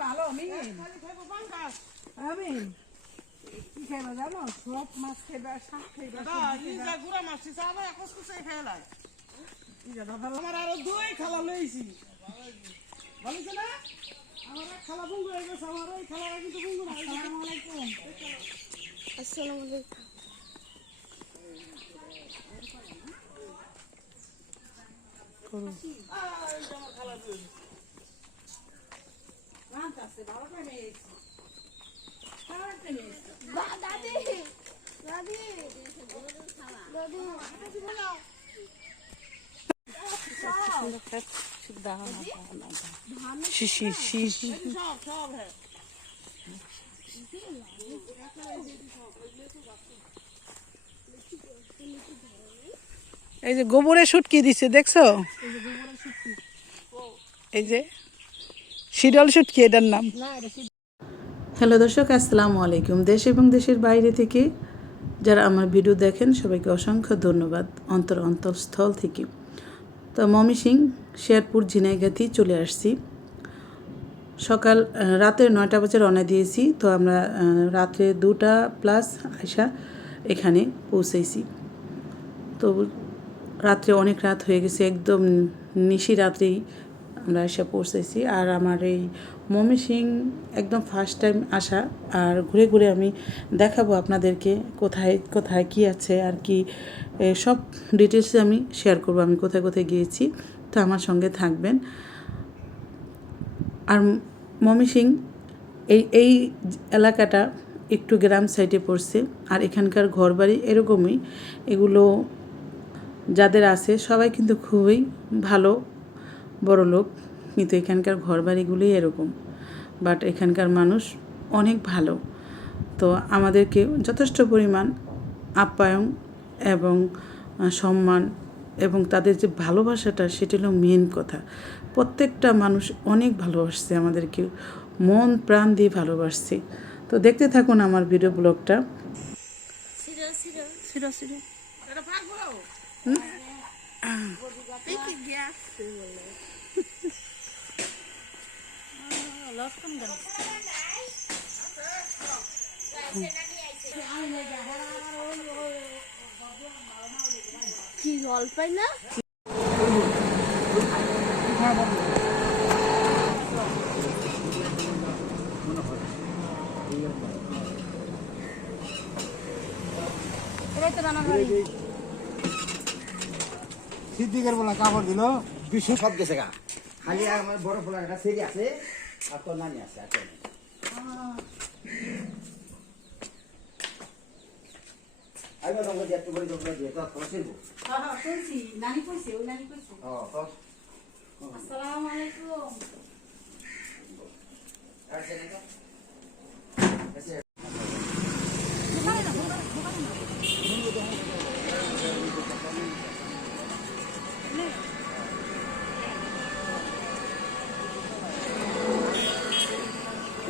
ভালো আমি আমি জানো সব মাছ খাইবা শাক খাইবা সবজি খাইবা। আমার আরও দুই খালা লইছি না আমার খালা বুঙ্গু হয়ে গেছে আমার ওই খালা কিন্তু বুঙ্গু না আসসালামু আলাইকুম আসসালামু আলাইকুম মাছ আছে ভালো করে। শিশি শিশ। সব এই যে গোবরে শুটকি দিছে, দেখছ? এই যে শিডল শুটকি, এটার নাম। হ্যালো দর্শক, আসসালামু আলাইকুম। দেশ এবং দেশের বাইরে থেকে যারা আমার ভিডিও দেখেন, সবাইকে অসংখ্য ধন্যবাদ অন্তর অন্তঃস্থল থেকে। তো মমি সিং শেরপুর ঝিনাইগাতি চলে আসছি। সকাল রাতে নয়টা বাজে রওনা দিয়েছি। তো আমরা রাত্রে দুটা প্লাস আয়সা এখানে পৌঁছেছি। তো রাত্রে অনেক রাত হয়ে গেছে, একদম নিশি রাত্রেই আমরা এসে পৌঁছেছি। আর আমার এই মমি সিং একদম ফার্স্ট টাইম আসা। আর ঘুরে ঘুরে আমি দেখাবো আপনাদেরকে কোথায় কোথায় কি আছে আর কি সব ডিটেলস আমি শেয়ার করব। আমি কোথায় কোথায় গিয়েছি, তো আমার সঙ্গে থাকবেন। আর মমি সিং, এই এই এলাকাটা একটু গ্রাম সাইডে পড়ছে। আর এখানকার ঘরবাড়ি এরকমই। এগুলো যাদের আছে সবাই কিন্তু খুবই ভালো বড় লোক। কিন্তু এখানকার ঘরবাড়িগুলোই এরকম। বাট এখানকার মানুষ অনেক ভালো। তো আমাদেরকে যথেষ্ট পরিমাণ আপ্যায়ন এবং সম্মান এবং তাদের যে ভালোবাসাটা সেটা হলো মেন কথা। প্রত্যেকটা মানুষ অনেক ভালোবাসছে আমাদেরকে। মন প্রাণ দিয়ে ভালোবাসছে। তো দেখতে থাকুন আমার ভিডিও ব্লগটা সিরা সিরো সিরো এটা পাকবো দেখি সিদ্দিকের বলা কাপড় দিল। বিশ্ব সব গেছে গা। খালি আমার বড় ফোলার একটা সেরি আছে আর তোর নানি আছে আর আমি বললাম যে একটু বড় জোকরা দিয়ে তোর তোর হ্যাঁ হ্যাঁ শুনছি। নানি কইছে ওই নানি কইছে। ও তোর আসসালামু আলাইকুম। আর সে নাকি? আছে।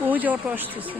ওই যে অটো আসতেছে।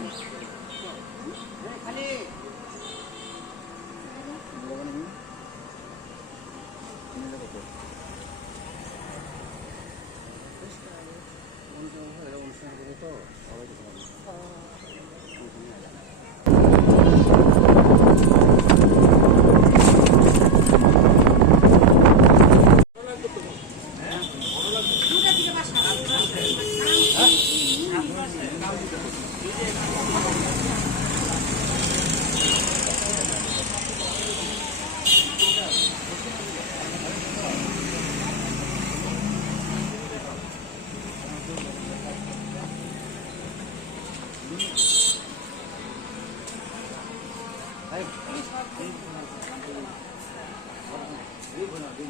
এমন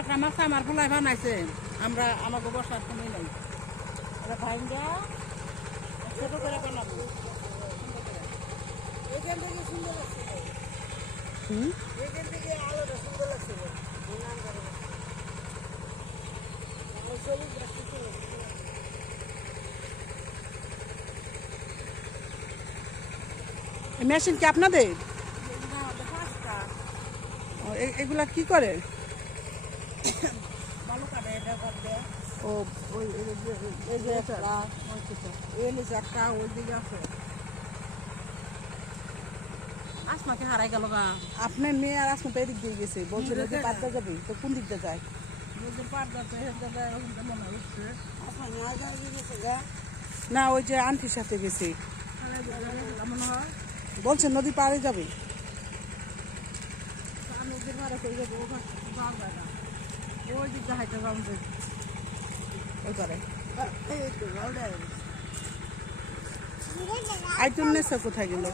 একটা মাছ আমার ফলাই বানাইছে। আমরা আমাকে বসার সময় নাই। এটা ভাইঙ্গা ছোট করে বানাবো। এখান থেকে সুন্দর লাগছে এখান থেকে আলোটা সুন্দর লাগছে মেশিন কি আপনাদের? এগুলা কি করে? ও ওই যে- যে একটা ওই দিকে আছে। আসমাকে হারাই গেল গা। আপনার মেয়ে আর আসলে তো এদিক দিয়ে গেছে। বলছে নদী পার দিয়ে যাবে তো কোন দিক দিয়ে যায়? আসমা না ওই যে আন্টির সাথে গেছে। গেছে মনে হয়। বলছে নদী পাড়ে যাবে? আমি আইটুন কোথায় গেল?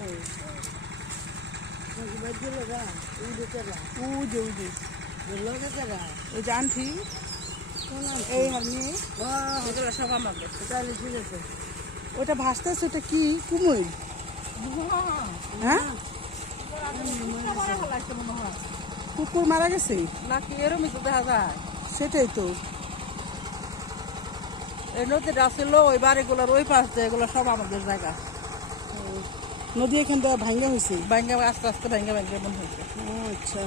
ওই। যে ওই যে আন্টি? এই এগুলো সব আমার তাহলে ঠিক আছে। ওটা ভাসতেছে ওটা কি? কুমুর। হ্যাঁ? কুকুর মারা গেছে? নাকি এরমই তো দেখা যায়। সেটাই তো। এই নদীটা ছিল ওই বাড়িগুলোর ওই পাশ দিয়ে এগুলো সব আমাদের জায়গা। নদী এখান থেকে ভাঙ্গা হয়েছে? ব্যাঙ্গে আস্তে আস্তে ব্যাঙ্গে ব্যাঙ্গে মন হয়েছে। ও আচ্ছা।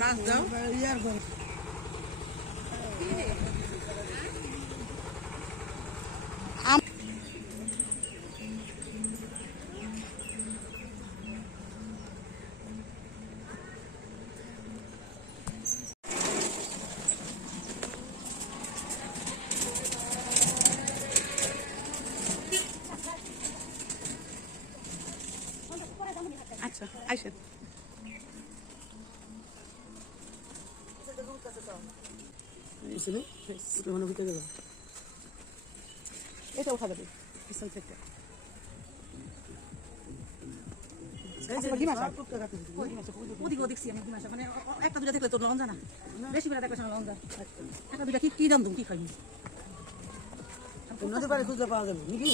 নাচ যাও ইয়ার করে আচ্ছা আইসেন এটা উঠা যাবে। পিছন থেকে। কি মাছ? ওদিকে দেখছি আমি ঘুমাইছে অ- অ- একটা দুটা দেখলে তোর লঞ্জা না? বেশি বেলা দেখলে লঞ্জা একটা দুটা কি কি দাম তুমি কি খাইনি নদী পাড়ে খুঁজলে পাওয়া যাবে নাকি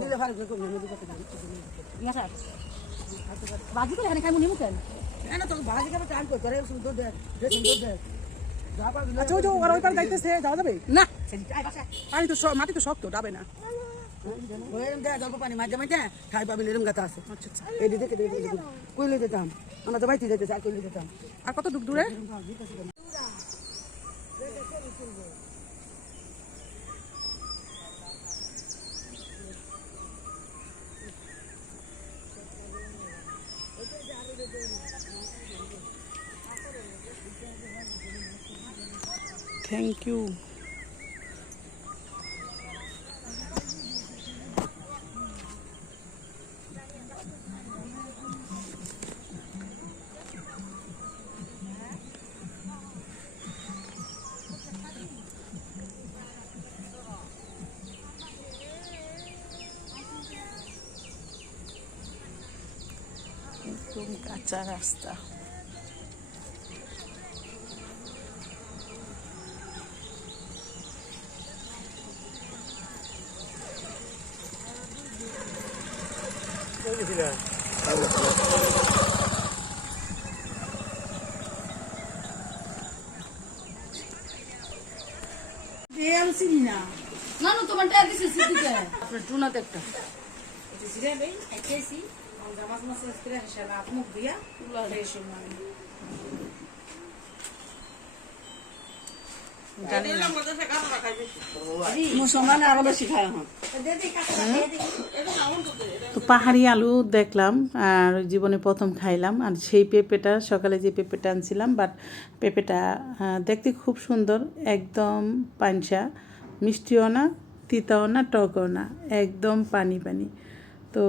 নিলে ভালো করে নদী পাড়ে বাজি করে এখানে খাই মনে মুখেন না তো ভাজি খাবে চাল করে করে সুন্দর দেয় সুন্দর পারবি আচ্ছা ওই যে ওরা ওই পারে যাইতেছে যাওয়া যাবে? না। পানি তো মাটি তো শক্ত যাবে না। আর কত জল পানি থ্যাংক ইউ একদম কাঁচা রাস্তা একটা জিরে ভাই খাইতেছি জামাজ মাছ করে হিসাবে হাত মুখ দিয়া ফ্রেশ জানি না তো পাহাড়ি আলু দেখলাম, আর জীবনে প্রথম খাইলাম, আর সেই পেঁপেটা, সকালে যে পেঁপেটা আনছিলাম বাট পেঁপেটা দেখতে খুব সুন্দর, একদম পাঞ্চা মিষ্টিও না, তিতাও না, টকও না, একদম পানি পানি। তো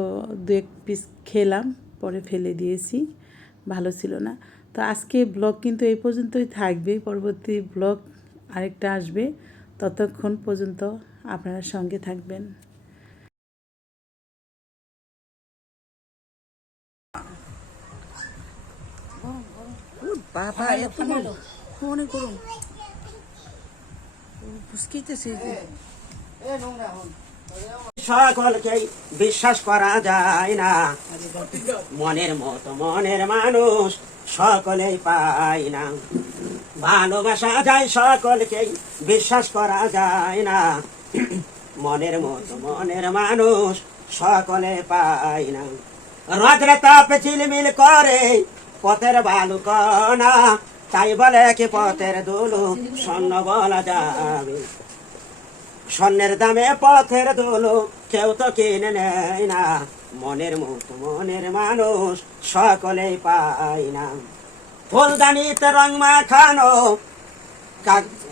দু এক পিস খেলাম, পরে ফেলে দিয়েছি, ভালো ছিল না। তো আজকে ব্লগ কিন্তু এই পর্যন্তই থাকবে, পরবর্তী ব্লগ আরেকটা আসবে ততক্ষণ পর্যন্ত আপনারা সঙ্গে থাকবেন। বাবা এত অনেক গরম ফুসকিতেছে। এ নোংরা হন সকলকেই বিশ্বাস করা যায় না। মনের মতো মনের মানুষ সকলেই পায় না। ভালোবাসা যায় সকলকেই বিশ্বাস করা যায় না। মনের মতো মনের মানুষ সকলে পায় না। রোদ্রে তাপে চিলমিল করে, পথের বালু কণা তাই বলে কি পথের দুলু, স্বর্ণ বলা যাবে। স্বর্ণের দামে পথের দোলো কেউ তো কিনে নেয় না। মনের মতো মনের মানুষ সকলেই পায় না। ফুলদানিতে রং মাখানো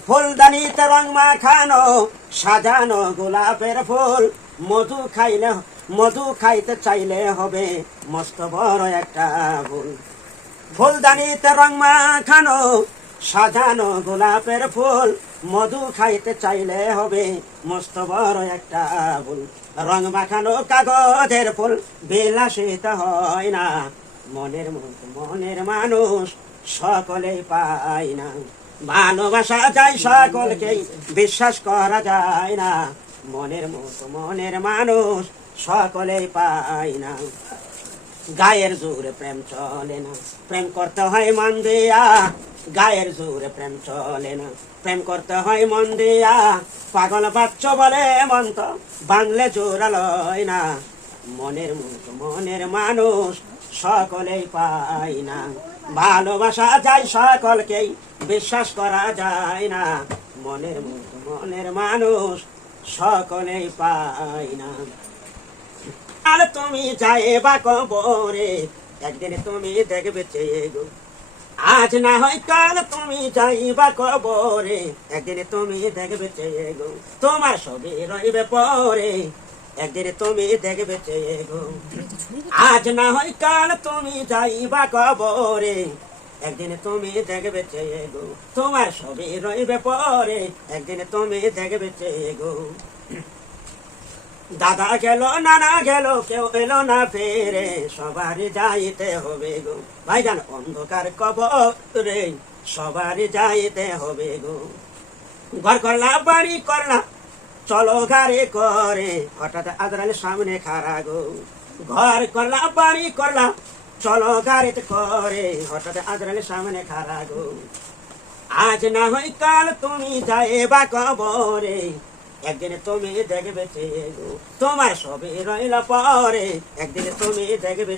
ফুলদানিতে রং মাখানো, সাজানো গোলাপের ফুল। মধু খাইলে, মধু খাইতে চাইলে হবে মস্ত বড় একটা ফুল ফুলদানিতে রং মাখানো সাজানো গোলাপের ফুল, মধু খাইতে চাইলে হবে মস্ত বড় একটা ফুল রং মাখানো কাগজের ফুল, বিলাসিত হয় না। মনের মনের মানুষ সকলেই পায় না। ভালোবাসা যায় সকলকেই, বিশ্বাস করা যায় না। মনের মতো মনের মানুষ সকলে পায় না। গায়ের জোরে প্রেম চলে না। প্রেম করতে হয় মন দিয়া, গায়ের জোরে প্রেম চলে না। প্রেম করতে হয় মন দিয়া, পাগল বাচ্চ বলে মন তো বাংলে জোরালয় না। মনের মতো মনের মানুষ সকলেই পায় না। ভালোবাসা যায় সকলকেই, বিশ্বাস করা যায় না। মনের মতো মনের মানুষ সকলেই পায় না। আর তুমি যাইবা কবরে। একদিন তুমি দেখবে চেয়ে গো, আজ না হয় কাল তুমি যাইবা কবরে। একদিন তুমি দেখবে চেয়ে গো, তোমার সবে রইবে পরে। একদিন তুমি দেখবে চেয়ে গো, আজ না হয় কাল তুমি যাইবা কবরে। একদিন তুমি দেখবে চেয়ে গো, তোমার সবে রইবে পরে। একদিন তুমি দেখবে চেয়ে গো দাদা গেল, নানা গেল, কেউ এলো না ফেরে। সবারই যাইতে হবে গো। ভাইজান, অন্ধকার কবরে সবারই যাইতে হবে গো। ঘর করলা, বাড়ি করলা, চলো গাড়ি করে। হঠাৎ আদরাল সামনে খারা গো। ঘর করলা, বাড়ি করলা, চলো গাড়িতে করে। হঠাৎ আদরাল সামনে খারা গো। আজ না হয় কাল তুমি যাইবা কবরে। একদিন তুমি দেখবে গো তোমার সবে রইলা পরে একদিন তুমি দেখবে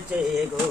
গো